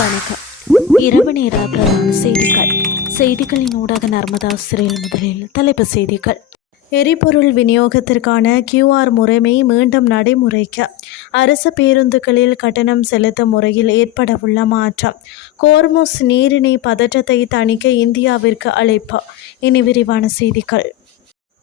வணக்கம். இரவு நேர பிரதான செய்திகளின் ஊடாக நர்மதா சிறையில் முதலில் தலைப்புச் செய்திகள். எரிபொருள் விநியோகத்திற்கான QR முறைமை மீண்டும் நடைமுறைக்க அரசு பேருந்துகளில் கட்டணம் செலுத்தும் முறையில் ஏற்படவுள்ள மாற்றம். கோர்முஸ் நீரிணை பதற்றத்தை தணிக்க இந்தியாவிற்கு அழைப்பு. இனி விரிவான செய்திகள்.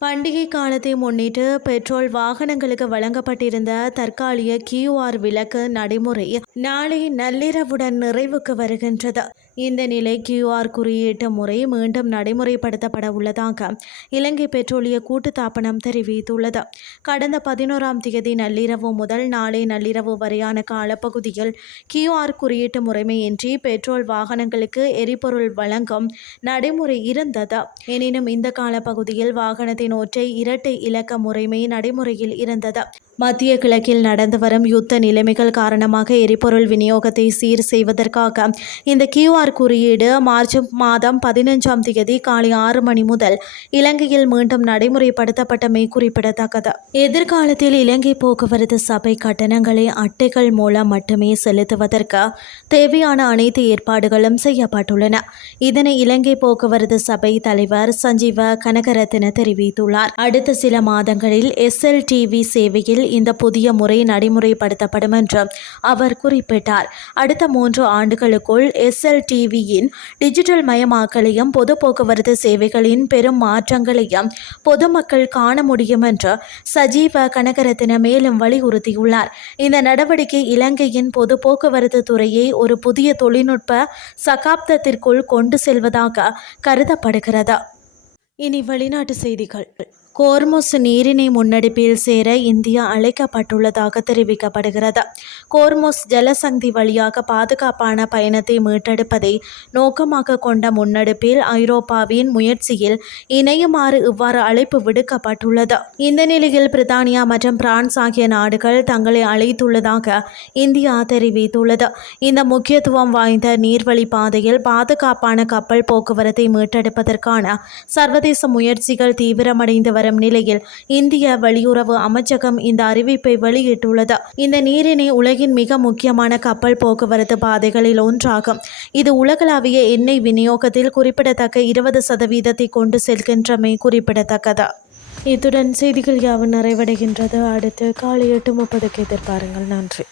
பண்டிகை காலத்தை முன்னிட்டு பெட்ரோல் வாகனங்களுக்கு வழங்கப்பட்டிருந்த தற்காலிக QR விலக்கு நடைமுறை நாளை நள்ளிரவுடன் நிறைவுக்கு வருகின்றது. இந்த நிலை QR குறியீட்டு முறை மீண்டும் நடைமுறைப்படுத்தப்பட உள்ளதாக இலங்கை பெட்ரோலிய கூட்டுத்தாபனம் தெரிவித்துள்ளது. கடந்த 11ஆம் தேதி நள்ளிரவு முதல் நாளை நள்ளிரவு வரையான காலப்பகுதியில் QR குறியீட்டு முறைமையின்றி பெட்ரோல் வாகனங்களுக்கு எரிபொருள் வழங்கும் நடைமுறை இருந்தது. எனினும் இந்த காலப்பகுதியில் வாகனத்தின் ஒற்றை இரட்டை இலக்க முறைமை நடைமுறையில் இருந்தது. மத்திய கிழக்கில் நடந்து வரும் யுத்த நிலைமைகள் காரணமாக எரிபொருள் விநியோகத்தை சீர் செய்வதற்காக இந்த QR குறியீடு மார்ச் மாதம் 15ஆம் தேதி காலை 6 மணி முதல் இலங்கையில் மீண்டும் நடைமுறைப்படுத்தப்பட்டமை குறிப்பிடத்தக்கது. எதிர்காலத்தில் இலங்கை போக்குவரத்து சபை கட்டணங்களை அட்டைகள் மூலம் மட்டுமே செலுத்துவதற்கு தேவையான அனைத்து ஏற்பாடுகளும் செய்யப்பட்டுள்ளன. இதனை இலங்கை போக்குவரத்து சபை தலைவர் சஞ்சீவ கனகரத்ன தெரிவித்துள்ளார். அடுத்த சில மாதங்களில் SLTV சேவையில் இந்த புதிய முறை நடைமுறைப்படுத்தப்படும் என்று அவர் குறிப்பிட்டார். அடுத்த 3 ஆண்டுகளுக்குள் SLTVயின் டிஜிட்டல் மயமாக்கலையும் பொது போக்குவரத்து சேவைகளின் பெரும் மாற்றங்களையும் பொதுமக்கள் காண முடியும் என்று சஜீவ கனகரத்ன மேலும் வலியுறுத்தியுள்ளார். இந்த நடவடிக்கை இலங்கையின் பொது போக்குவரத்து துறையை ஒரு புதிய தொழில்நுட்ப சகாப்தத்திற்குள் கொண்டு செல்வதாக கருதப்படுகிறது. இனி வெளிநாட்டு செய்திகள். கோர்முஸ் நீரிணை முன்னெடுப்பில் சேர இந்தியா அழைக்கப்பட்டுள்ளதாக தெரிவிக்கப்படுகிறது. கோர்முஸ் ஜலசந்தி வழியாக பாதுகாப்பான பயணத்தை மீட்டெடுப்பதை நோக்கமாக கொண்ட முன்னெடுப்பில் ஐரோப்பாவின் முயற்சியில் இணையுமாறு இவ்வாறு அழைப்பு விடுக்கப்பட்டுள்ளது. இந்த நிலையில் பிரித்தானியா மற்றும் பிரான்ஸ் ஆகிய நாடுகள் தங்களை அழைத்துள்ளதாக இந்தியா தெரிவித்துள்ளது. இந்த முக்கியத்துவம் வாய்ந்த நீர்வழி பாதையில் பாதுகாப்பான கப்பல் போக்குவரத்தை மீட்டெடுப்பதற்கான சர்வதேச முயற்சிகள் தீவிரமடைந்து வரும் நிலையில் இந்திய வெளியுறவு அமைச்சகம் இந்த அறிவிப்பை வெளியிட்டுள்ளது. இந்த நீரிணை உலகின் மிக முக்கியமான கப்பல் போக்குவரத்து பாதைகளில் ஒன்றாகும். இது உலகளாவிய எண்ணெய் விநியோகத்தில் குறிப்பிடத்தக்க 20% கொண்டு செல்கின்றமை குறிப்பிடத்தக்கது. இத்துடன் செய்திகள் யாவும் நிறைவடைகின்றது. அடுத்து காலை 8:30 எதிர்பாருங்கள். நன்றி.